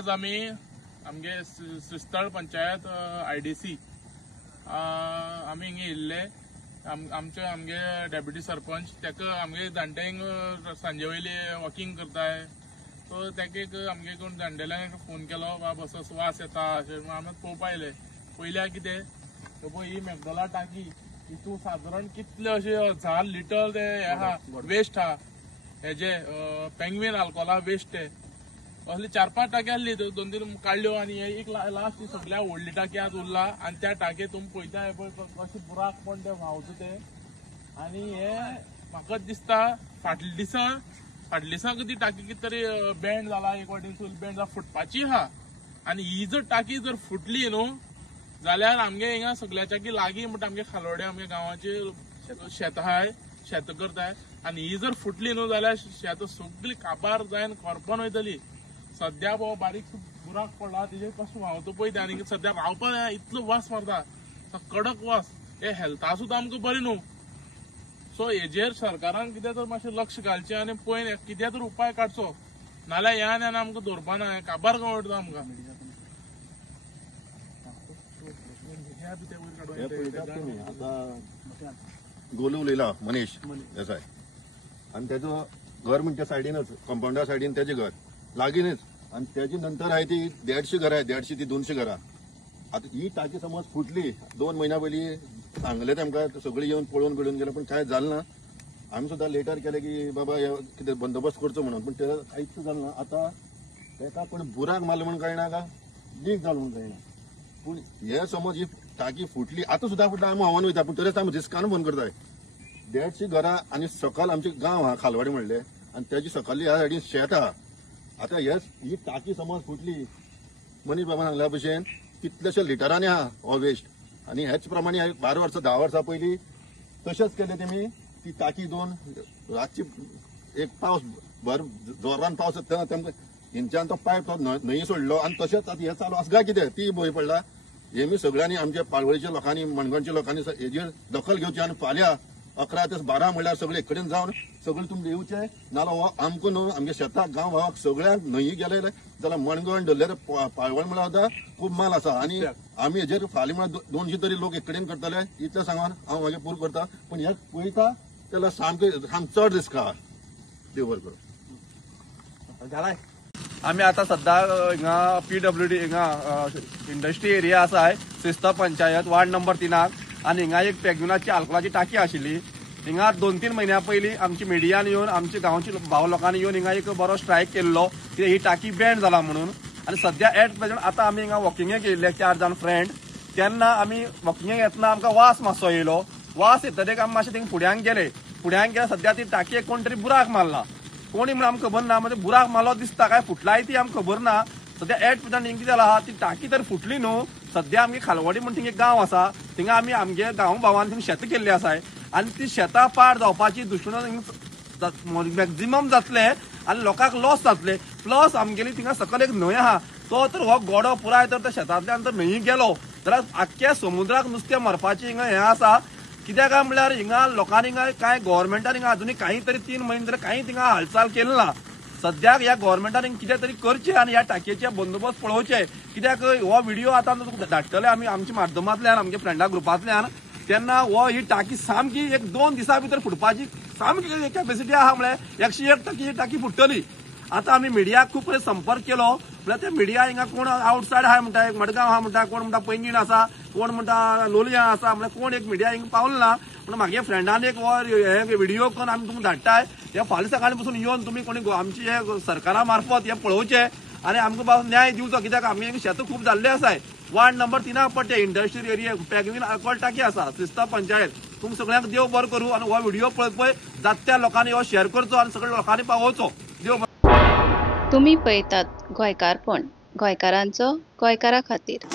आज आमी आमगे श्रीस्थळ पंचायत IDC आमी हिंगा येयल्ले आमगे डेप्युटी सरपंच तेका आमगे जाणट्यांक सांजे वयली वॉकिंग करताय सो तेका एक आमगे कोण जाणटेल्यांक फोन केलो बाबा असो वास येता अशें आमी पळोवपा आयले पयल्या कितें पळय ही मेघदला टाकी हितून सादारण कितले अशे 1000 लिटर ते हे आहा वेस्ट आहा हेजे पेंग्वीन अल्कोहोला वेस्ट ते असली 4-5 टाकी आसली 2-3 काडल्यो आनी हे एक लास्ट सगळ्या व्हडली टाकी आज उरला आनी त्या टाकी तुमी पळयता कशें बुराक पण ते व्हांवता ते आनी हे म्हाका दिसता फाटल्या दिसा ती टाकी कितें तरी बँड जाला एक वाटेन बँड जाला फुटपाची आहा आनी ही जर टाकी जर फुटली न्हू जाल्यार आमगे हिंगा सगळ्याच्या लागीं म्हणटा आमगे खालोडे आमगे गांवाचे शेत आहाय शेत करताय आनी ही जर फुटली न्हू जाल्यार शेत सगळी काबार जायन करपन वयतली सध्या बारीक बुराक पडला तेजे कशें व्हांवता पळय आनी सध्या रावपाक इतलो वास मारता कडक वास हे हेल्था सुद्दां आमकां बरें न्हू सो हेजेर सरकारान कितें तर मातशें लक्ष घालचें आनी पळय कितें तर उपाय काडचो नाल्यार ह्या आनी आमकां दवरपाना काबार कवडटा आमकां गोलू उलयला मनीश देसाय आणि त्याचं घर म्हणजे सायडीनच कंपाऊंडा सायडीन त्याचे घर लागीनच आणि त्याची नंतर आहे ती 150 घरां आहे 150 ते 200 घरां आता ही टाकी समज फुटली 2 महिन्या पयलीं सांगले तेमकां सगळी येऊन पळोवन बिळून गेले पण काय झालं ना आम्ही सुद्धा लेटर केले की बाबा कितें बंदोबस्त करचो म्हणून पण ते कांयच जालें ना आता तेका पण बुराक मारले म्हणून कळना का लीक जालें म्हणून कळना पूण हे समज ही टाकी फुटली आता सुद्धा फुटला आम्ही आव्हान वयता पण तरीच आम्ही रिस्कान फोन करताय 150 घरां आनी सकल आमचे गांव हा खालवाडी म्हणले आणि त्याची सकल्ली ह्या सायडीन शेत आहा आता ही टाकी समज फुटली मनीस बाबा सांगल्या भशेन कितलेशे लिटरांनी आहा हो वेस्ट आणि हेच प्रमाणे 12 वर्सां 10 वर्सां पयलीं तशेंच केले तेमी ती टाकी दोन रातची एक पावस भर जोरान पावस येता तेमकां हिंच्यान तो पायप तो न्हंये सोडलो आणि तशेंच आता हे चालू आसगा कितें ती भंय पडला हेमी सगळ्यांनी आमच्या पाळवळीच्या लोकांनी मणगणच्या लोकांनी हेजेर दखल घेवची आणि फाल्यां 11 ते 12 म्हणल्यार सगळे एक कडेन जावन सगळे तुमचे येवचे नाल्यार आमकां न्हू आमच्या शेताक गांव भावाक सगळ्यांक न्हंये गेले जाल्यार मणगण धरले पाळवण म्हळ्यार आतां खूब माल आसा आणि आमी हेजेर फाल्यां म्हळ्यार 200 तरी लोक एक कडेन करतले इतलें सांगून हांव म्हाजें पूर करता पण हे पळयता त्याला सामकें चड रिस्क आहा देव बरें करूं आम्ही आता सध्या हिंगा PWD हिंगा इंडस्ट्री एरिया आसा श्रीस्थळ पंचायत वार्ड नंबर 3 आणि हिंगा एक पेग्युनाची अल्कोहोलाची टाकी आशिल्ली हिंगा 2-3 महिन्या पयलीं आमची मिडियान येवन आमच्या गांवची भाव लोकांनी येवन हिंगा एक बरो स्ट्रायक केल्लो की ही टाकी बँड जाला म्हणून आणि सध्या एट प्रेझेंट आता आमी हिंगा वॉकिंगेक येयल्ले 4 जाण फ्रेंड तेन्ना आमी वॉकिंगेक येतना आमकां वास मातसो येयलो वास येतकीर आमी मातशें थिंगा फुड्यांक गेले सध्या ती टाकयेक कोण तरी बुराक मारला कोणी म्हणून आमकां खबर ना म्हणजे बुराक मारलो दिसता काय फुटलाय ती आमकां खबर ना सध्या एट प्रेझेंट हिंगा कितें जाला आहा ती टाकी तर फुटली न्हू सध्या आमगे खालवाडी म्हणून थिंगा एक गांव आसा थिंगा आमी आमगे गांव भावान थिंगा शेतां केल्ली आसाय आनी ती शेतां पाड जावपाची दुश्मन मॅक्झिमम जातले आनी लोकांक लॉस जातले प्लस आमगेली थिंगा सकयल एक न्हंय आहा तो तर हो गोडो पुराय तर त्या शेतांतल्यान तर न्हंये गेलो जाल्यार आख्ख्या समुद्राक नुस्तें मारपाचें हिंगा हें आसा कित्याक काय म्हळ्यार हिंगा लोकांनी हिंगा काय गव्हर्मेंटान हिंगा अजुनूय काही तरी 3 महिने जाल्यार काही थिंगा हालचाल केली ना सद्याक ह्या गव्हर्मेंटान कितें तरी करचें आनी ह्या टाकयेचे बंदोबस्त पळोवचे कित्याक हो व्हिडिओ आतां धाडटले आमी आमच्या माध्यमांतल्यान आमच्या फ्रेंडा ग्रुपांतल्यान तेन्ना हो ही टाकी सामकी एक 2 दिसां भितर फुटपाची सामकी कॅपॅसिटी आहा म्हळ्यार 101% ही टाकी फुटतली आता आमी मिडियाक खूब बरें संपर्क केलो म्हळ्यार ते मिडिया हिंगा कोण आउटसायड आहा म्हणटा एक मडगांव आहा म्हणटा कोण म्हणटा पैंगीण आसा कोण म्हणटा लोलयां आसा म्हळ्यार कोण एक मिडिया हिंगा पावलो ना पूण म्हागे फ्रेंडान एक हे व्हिडिओ करून आमी तुमकां धाडटाय हे फाल्यां सकाळी पासून येवन तुमी कोणी आमची हे सरकारा मार्फत हे पळोवचे आनी आमकां बाबा न्याय दिवचो कित्याक आमी शेतां खूब जाल्ले आसाय वार्ड नंबर 3 पट्टे इंडस्ट्रियल एरिया पेग्वीन अल्कोहोल टाकी आसा श्रीस्थळ पंचायत तुमकां सगळ्यांक देव बरें करूं आनी हो व्हिडिओ पळय पळय जात्या लोकांनी हो शेअर करचो आनी सगळ्या लोकांनी पावोवचो देव तुम्ही पळयतात गोंयकारपण गोंयकारांचो गोंयकारा खातीर।